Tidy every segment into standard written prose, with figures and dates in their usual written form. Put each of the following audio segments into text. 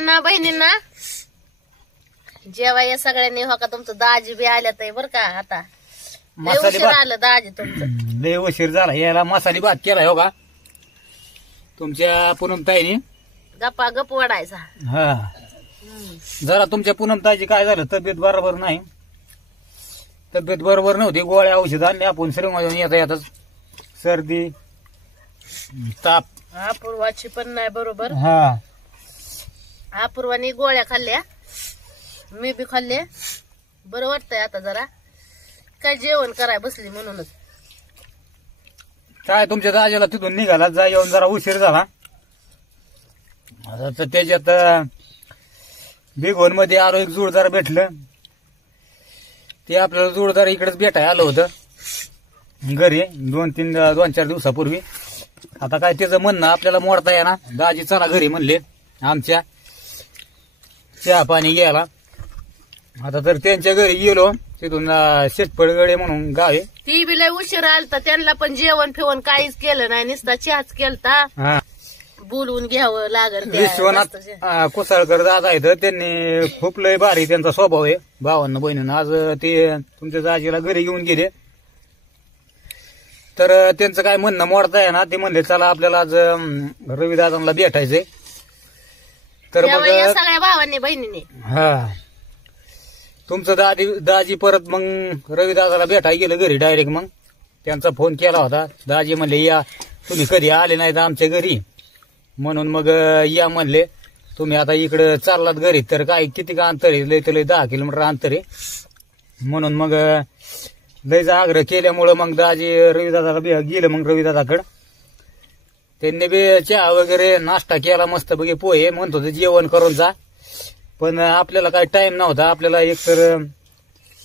भावांना बहिणींना जेव्हा या सगळ्यांनी हो का तुमचं दाजी बी आल्यात बर का आता लय मसाले उशीर भात आलं दाजी तुमचं लय उशीर झाला याला मसाले भात केलाय हो का तुमच्या पूनमताईने गप्पा गप वाढायचा हा जरा तुमच्या पूनमताईची काय झालं तब्येत बरोबर नाही तब्येत बरोबर नव्हती गोळ्या औषध आणले आपण श्रीमधून येता येतच सर्दी ताप अपूर्वाची पण नाही बरोबर हा अपूर्वानी गोळ्या खाल्ल्या मी बी खाल्ले बरं वाटतंय आता जरा काय जेवण कराय बसली म्हणूनच काय तुमच्या दाजीला तिथून निघाला जा येऊन जरा उशीर झाला आता तर त्याच्यात बिघोन मध्ये आलो एक जोडदार भेटलं ते आपल्याला जोडदार इकडेच भेटाय आलं होतं घरी 2-4 दिवसापूर्वी आता काय त्याचं म्हणणं आपल्याला मोडता येणार दाजी चला घरी म्हणले आमच्या चहा पाणी घ्यायला आता तर त्यांच्या घरी गेलो तिथून शेटपडगडे म्हणून गाव आहे ती बी लय उशीर आलता त्यांना पण जेवण फिवण काहीच केलं नाही नुसता चहाच केलता बोलवून घ्यावं लागल विश्वनाथ कुसाळकर दादा आहेत त्यांनी खूप लय भारी त्यांचा स्वभाव आहे भावांना बहिणीनं आज ते तुमच्या दाजीला घरी घेऊन गेले तर त्यांचं काय म्हणणं मोडता आहे ना ते म्हणले चला आपल्याला आज रविदादांना भेटायचंय तर मग सगळ्या भावांनी बहिणीने हा तुमचं दाजी परत मग रविदादाला भेटायला गेलं घरी डायरेक्ट मग त्यांचा फोन केला होता दाजी म्हणले या तुम्ही कधी आले नाहीत आमच्या घरी म्हणून मग या म्हणले तुम्ही आता इकडं चाललात घरी तर काय किती का अंतर आहे लय तर लय 10 किलोमीटर अंतर आहे म्हणून मग लयचा आग्रह केल्यामुळं मग दाजी रविदादाला गेलं मग रविदादाकडं त्यांनी बी चहा वगैरे नाश्ता केला मस्त बघे पोहे म्हणत होते जेवण करून जा पण आपल्याला काय टाइम नव्हता आपल्याला एकतर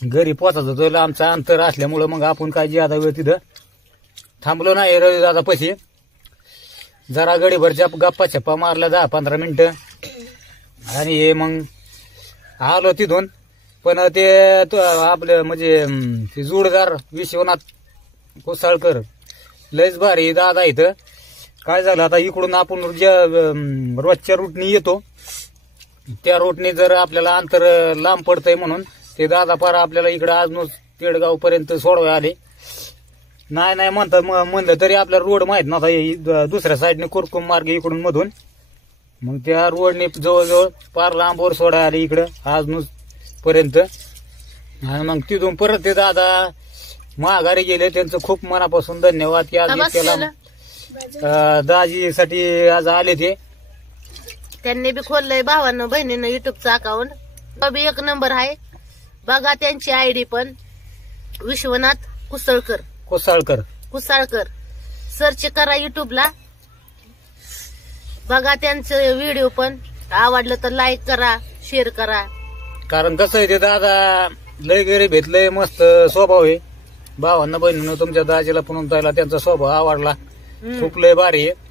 घरी पोचायचं होतं आमचं अंतर असल्यामुळं मग आपण काय ज्यादा वेळ तिथं थांबलो नाही रविदादा पशी जरा गडीभरच्या गप्पा छप्पा मारल्या 10-15 मिनिटं आणि हे मग आलो तिथून पण ते आपलं म्हणजे ते जोडदार विश्वनाथ कुसाळकर लयच भारी दादा इथं काय झालं आता इकडून आपण ज्या रोजच्या रूटनी येतो त्या रूटने जर आपल्याला अंतर लांब पडतंय म्हणून ते दादा पारा आपल्याला इकडं आज तेडगाव पर्यंत सोडवाय आले नाही म्हणतात म्हणलं तरी आपल्याला रोड माहित नव्हता दुसऱ्या साईडने कुरकुम मार्ग इकडून मधून मग त्या रोडने जवळजवळ पार लांबवर सोडाय आले इकडं आज पर्यंत आणि मग तिथून परत ते दादा माघारी गेले त्यांचं खूप मनापासून धन्यवाद की आज इतक्याला दाजीसाठी आज आले ते त्यांनी बी खोललंय भावांना बहिणीनं युट्यूबचं अकाउंट बी 1 नंबर आहे बघा त्यांची आयडी पण विश्वनाथ कुसाळकर सर्च करा युट्यूबला बघा त्यांचे व्हिडिओ पण आवडलं तर लाईक करा शेअर करा कारण कसं आहे ते दादा लय गरीब आहेत लय मस्त स्वभाव आहे भावांना बहिणीनं तुमच्या दाजीला पण त्यांचा स्वभाव आवडला खूप लय भारी आहे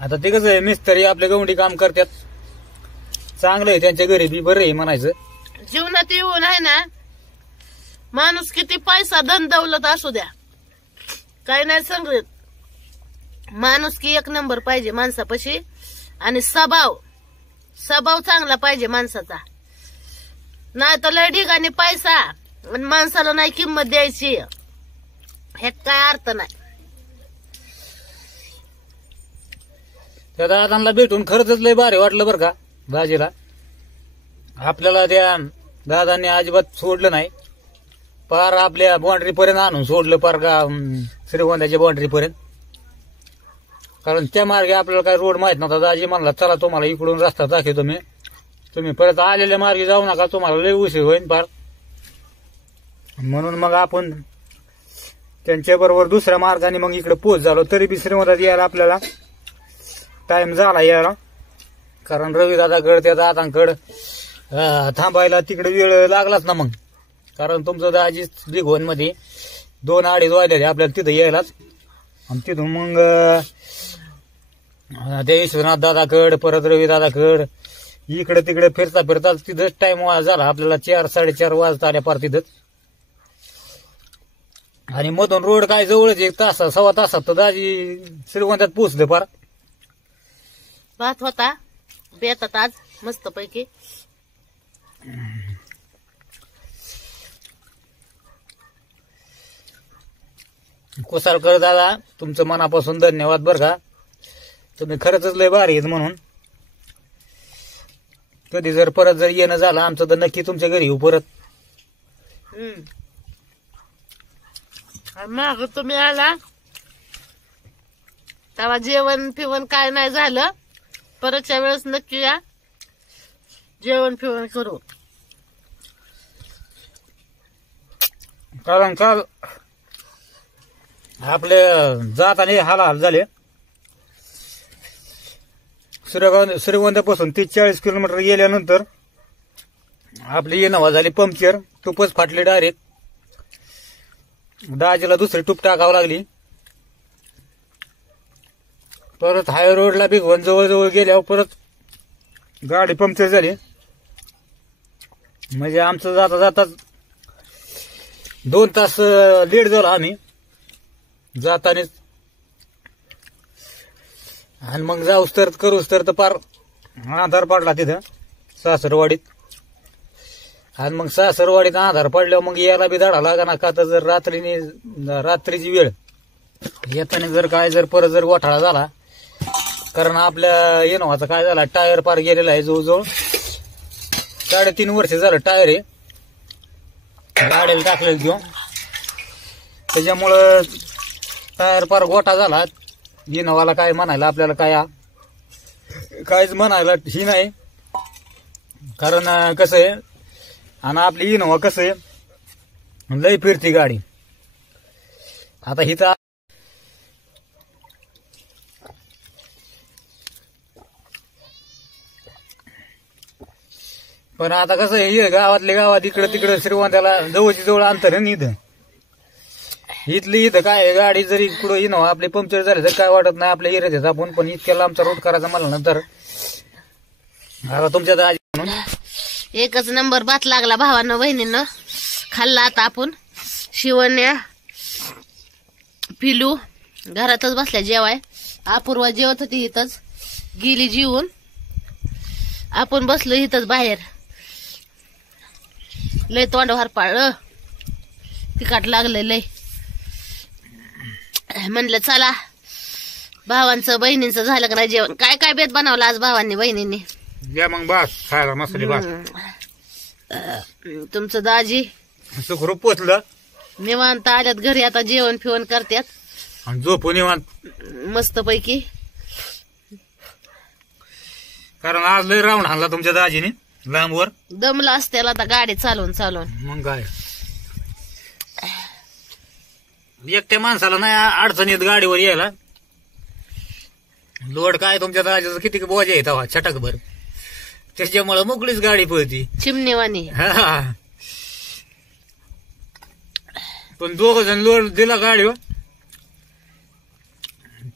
आता ते कसं आहे मिस्त्री आपल्या गवंडी काम करतात चांगलं आहे त्यांच्या घरी बी बरं आहे म्हणायचं जीवनात येऊन आहे ना माणूस किती पैसा धन दौलत असू द्या काही नाही सांगत माणूस की 1 नंबर पाहिजे माणसापाशी आणि स्वभाव चांगला पाहिजे माणसाचा नाही तर लय ठिकाणी पैसा आणि माणसाला नाही किंमत द्यायची ह्यात काय अर्थ नाही त्या दादांना भेटून खरंच लय भारी वाटलं बरं का दाजीला आपल्याला त्या दादांनी अजिबात सोडलं नाही पार आपल्या बाउंड्री पर्यंत आणून सोडलं पार श्रीगोंद्याच्या बाउंड्री पर्यंत कारण त्या मार्गे आपल्याला काय रोड माहित नव्हता दाजी म्हणला चला तुम्हाला इकडून रस्ता दाखवतो मी तुम्ही परत आलेल्या मार्गे जाऊ नका तुम्हाला लय उशीर होईल पार म्हणून मग आपण त्यांच्या बरोबर दुसऱ्या मार्गाने मग इकडे पोच झालो तरी बी श्रीगोंद्यात यायला आपल्याला टाइम झाला यायला कारण रविदादाकडे त्या दादांकडे थांबायला तिकडे वेळ लागलाच ना मग कारण तुमचं दाजी बिघोन मध्ये 2-2.5 वाजले आपल्याला तिथं यायलाच आणि तिथून मग त्या विश्वनाथ दादाकड परत रविदादाकड इकडे तिकडे फिरता तिथंच टाइम झाला आपल्याला 4-4:30 वाजता आल्या पार तिथंच आणि मधून रोड काय जवळच 1 तास 1.25 तासात तर दाजी श्रीगोंद्यात पोहोचले पार पाहत होता बेतात आज मस्त पैकी. कुसाळकर दादा तुमचं मनापासून धन्यवाद बरं का. तुम्ही खरंच लय भारी आहेत म्हणून. कधी जर परत जर येणं झालं आमचं तर नक्की तुमच्या घरी येऊ परत. मग तुम्ही आला तेव्हा जेवण फिवण काय नाही झालं, परतच्या वेळेस नक्की या, जेवण फिवण करू. कारण काल आपले जाताना हाल झाले. श्रीगोंद्यापासून 30-40 किलोमीटर गेल्यानंतर आपली इनोवा झाली पंक्चर. टूपच फाटली डायरेक्ट. दाजीला दुसरी टूप टाकावं लागली. परत हाय रोडला भिगवण जवळ गेल्यावर परत गाडी पंक्चर झाली. म्हणजे आमचं जाता जाता 2 तास लेट झालो आम्ही जातानेच. आणि मग जाऊस तर करूस तर पार आधार पडला तिथं सासरवाडीत. आणि मग सासरवाडीत आधार पडल्यावर मग यायला बी धाडा लागा ना. का तर जर रात्रीची वेळ येताना जर काय जर परत जर गोठाळा झाला, कारण आपल्या इनोवाचा काय झाला टायर पार गेलेला आहे. जवळजवळ 3.5 वर्ष झालं टायर आहे गाडीला टाकलेलं घेऊन. त्याच्यामुळं टायर पार गोठा झाला. इनोवाला काय म्हणायला आपल्याला काहीच म्हणायला ही नाही. कारण कसं आहे, आणि आपली इनोवा कसं आहे लय फिरती गाडी. आता हिचा पण आता कसं आहे गावातल्या गावात इकडं तिकडं श्रीगोंद्याला जवळची जवळ अंतर आहे इथं. इथं काय गाडी जरी पुढं इनोवा आपली पंक्चर झाली तर काय वाटत नाही. आपल्या एरियात आपण पण इतक्या लांबचा रोड करायचा मला नंतर. आता तुमच्या दाजी म्हणून एकच नंबर भात लागला भावांना बहिणींना. खाल्ला आता आपण. शिवण्या पिलू घरातच बसल्या जेवाय. अपूर्वा जेवत होती इथंच, गेली जीवन. आपण बसलो इथंच बाहेर. लय तोंडावर पाळलं, तिखट लागलं लय. म्हणलं चला भावांचं बहिणींचं झालं का नाही जेवण. काय काय बेत बनवलं आज भावांनी बहिणींनी. या मग भात खायला मसाले भात. तुमचं दाजी सुखरूप पोचलं. निवांत आल्यात घरी. आता जेवण फिवण करतात आणि झोपून निवांत मस्त पैकी. कारण आज लय राऊंड हाणला तुमच्या दाजीने लांबवर. दमला असत्याला आता गाडी चालवून चालवून. मग काय एकट्या माणसाला नाही अडचणीत गाडीवर यायला. लोड काय तुमच्या दाजीचं किती बोजा येत छटकभर. त्याच्यामुळे मोकळीच गाडी पळती चिमणीवाणी. पण 2 जण लोड दिला गाडीवर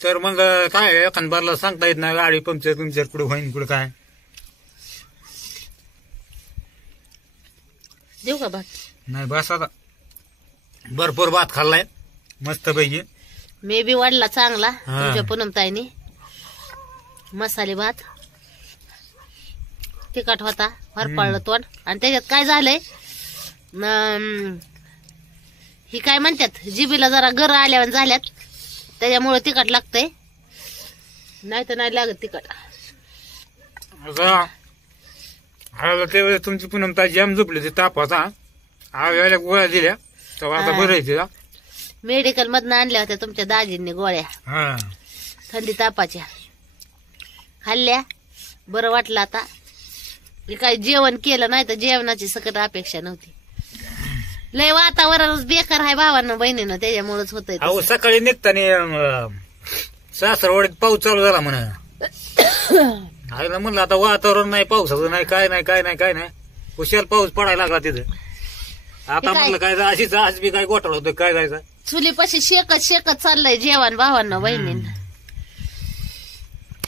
तर मग काय एखादबारला सांगता येत नाही गाडी पंक्चर कुठं होईन कुठं काय. देऊ का भात. नाही बस आता भरपूर भात खाल्लाय मस्त पैकी. मे बी वाढला चांगला तुमच्या पूनमताईने. मसाले भात तिखट होता, हरपाळलं तोंड. आणि त्याच्यात काय झालंय ही काय म्हणतात जिबीला जरा गर आल्यावर झाल्यात, त्याच्यामुळे तिखट लागतंय. नाही तर नाही लागत तिखट. त्यावेळेस तुमची पूनमताई जाम झोपली ते तापाचा. आव्याला गोळ्या दिल्या तेव्हा आता बरं आहे तिला. मेडिकल मधनं आणल्या होत्या तुमच्या दाजींनी गोळ्या थंडी तापाच्या. खाल्ल्या बरं वाटलं. आता काही जेवण केलं नाही तर जेवणाची सकट अपेक्षा नव्हती. लय वातावरणच बेकार आहे भावांना बहिणीनं, त्याच्यामुळेच होतंय. अहो सकाळी निघताना सासरवाडीत पाऊस चालू झाला म्हणा. आईला म्हणलं आता वातावरण नाही पावसाचं नाही काय नाही हुशार पाऊस पडायला लागला तिथं. आता म्हणलं काय अशीच आज बी काय गोठाळ होतं काय जायचं. चुलीपाशी शेकत चाललंय जेवण भावांना बहिणींना.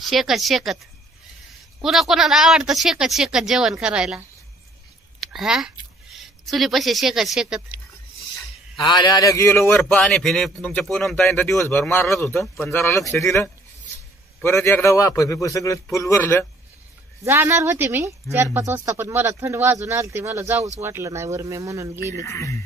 शेकत कुणाला आवडतं शेकत जेवण करायला. हा चुलीपाशी शेकत आल्या गेलो वर पाणी फिने. तुमच्या पूनमताईनं दिवसभर मारलंच होतं पण जरा लक्ष दिलं. परत एकदा वाफ सगळं फुल भरलं. जाणार होते मी 4-5 वाजता, पण मला थंड वाजून आलते, मला जाऊच वाटलं नाही वर, मी म्हणून गेलीच नाही.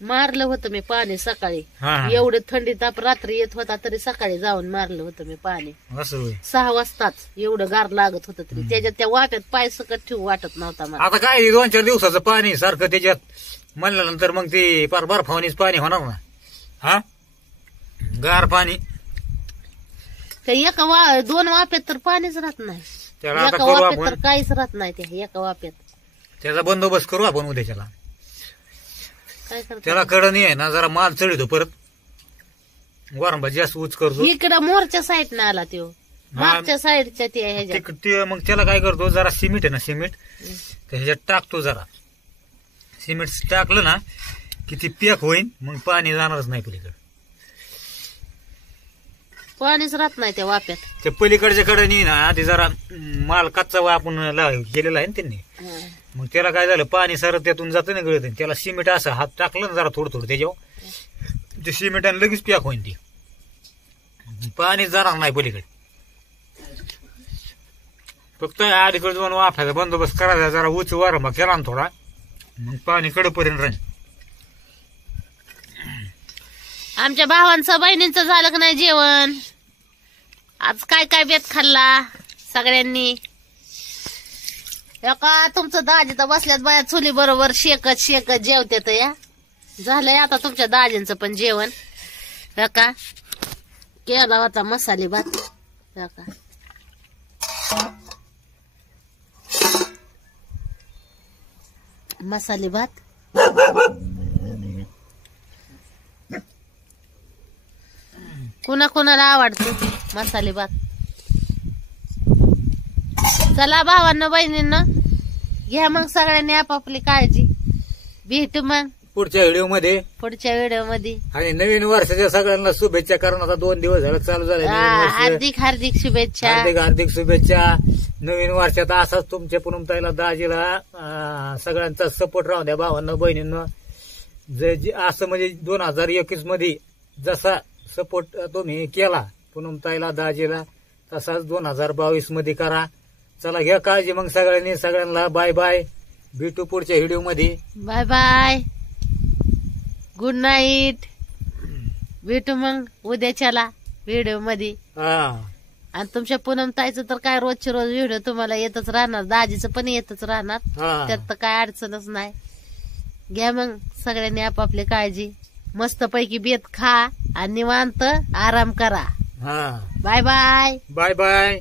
मारलं होतं मी पाणी सकाळी, हा. एवढं थंडी ताप रात्री येत होता तरी सकाळी जाऊन मारलं होतं मी पाणी असं होय. 6 वाजताच. एवढं गार लागत होतं तरी त्याच्यात त्या वाट्यात पाय सकट ठेवू वाटत नव्हता मला. आता काय 2-4 दिवसाचं पाणी सारखं त्याच्यात म्हणल्यानंतर मग ते पार बर्फावणीच पाणी होणार ना. हा, गार पाणी. त्या एका 2 वाफ्यात तर पाणीच राहत नाही, त्याला आता एका करू वाफ्यात तर आपण, काहीच राहत नाही त्या एका वाफ्यात. त्याचा बंदोबस्त करू आपण उद्याच्याला. काय करता त्याला कडणी आहे ना, जरा माल चढतो परत, वारंबा जास्त उच करतो. इकडं मोरच्या साईडनं आला त्यो, मागच्या साईडच्या त्या ह्याच्यात. ते मग त्याला काय करतो, जरा सिमेंट आहे ना, सिमेंट त्याच्यात टाकतो. जरा सिमेंट टाकलं ना की ती पॅक होईल, मग पाणी जाणारच नाही पलीकडे. पाणीच राहत नाही त्या वाफ्यात. त्या पलीकडच्या कडे ना आधी जरा माल कच्चा आपण केलेला आहे ना त्यांनी, मग त्याला काय झालं, पाणी सारं त्यातून जातं ना गळत. त्याला सिमेंट असं हात टाकलं ना जरा थोडं थोडं त्याच्यावर, ते सिमेंटाने लगेच पॅक होईल, ती पाणी जाणार नाही पलीकडे. फक्त अलीकडे जाऊन वाफ्याचा बंदोबस्त करायचा, जरा उच वारंबा केला ना थोडा, मग पाणी कडपर्यंत राहील. आमच्या भावांचं बहिणींचं झालं का नाही जेवण? आज काय काय बेत खाल्ला सगळ्यांनी? का तुमचं दाजी तर बसल्यात बाया चुली बरोबर शेकत शेकत जेवत्यात. या झालंय आता तुमच्या दाजींचं पण जेवण. का केला होता मसाले भात. का मसाले भात, कुणा कुणाला आवडतो मसाले भात. चला भावांनो बहिणींनो, घ्या मग सगळ्यांनी आपापली काळजी. भेटू मग पुढच्या व्हिडिओ मध्ये, पुढच्या व्हिडिओ मध्ये. आणि नवीन वर्षाच्या सगळ्यांना शुभेच्छा. कारण आता 2 दिवस झाले चालू झाले नवीन वर्ष. हार्दिक हार्दिक शुभेच्छा. हार्दिक हार्दिक शुभेच्छा. नवीन वर्षात असाच तुमच्या पूनमताईला दाजीला सगळ्यांचा सपोर्ट राहू द्या भावांना बहिणींना. असं म्हणजे 2021 मध्ये जसा सपोर्ट तुम्ही केला पूनमताईला दाजीला, तसाच 2022 मध्ये करा. चला घ्या काळजी मग सगळ्यांनी. सगळ्यांना बाय बाय. भेटू पुढच्या व्हिडिओ मध्ये. Bye bye, good night. भेटू मग उद्याच्याला व्हिडिओ मध्ये. आणि तुमच्या पूनमताईचं तर काय रोजचे रोज व्हिडिओ तुम्हाला येतच राहणार, दाजीचं पण येतच राहणार, त्यात तर काय अडचणच नाही. घ्या मग सगळ्यांनी आपापली काळजी. मस्त पैकी बेत खा आणि निवांत आराम करा. हा, बाय बाय. Bye bye.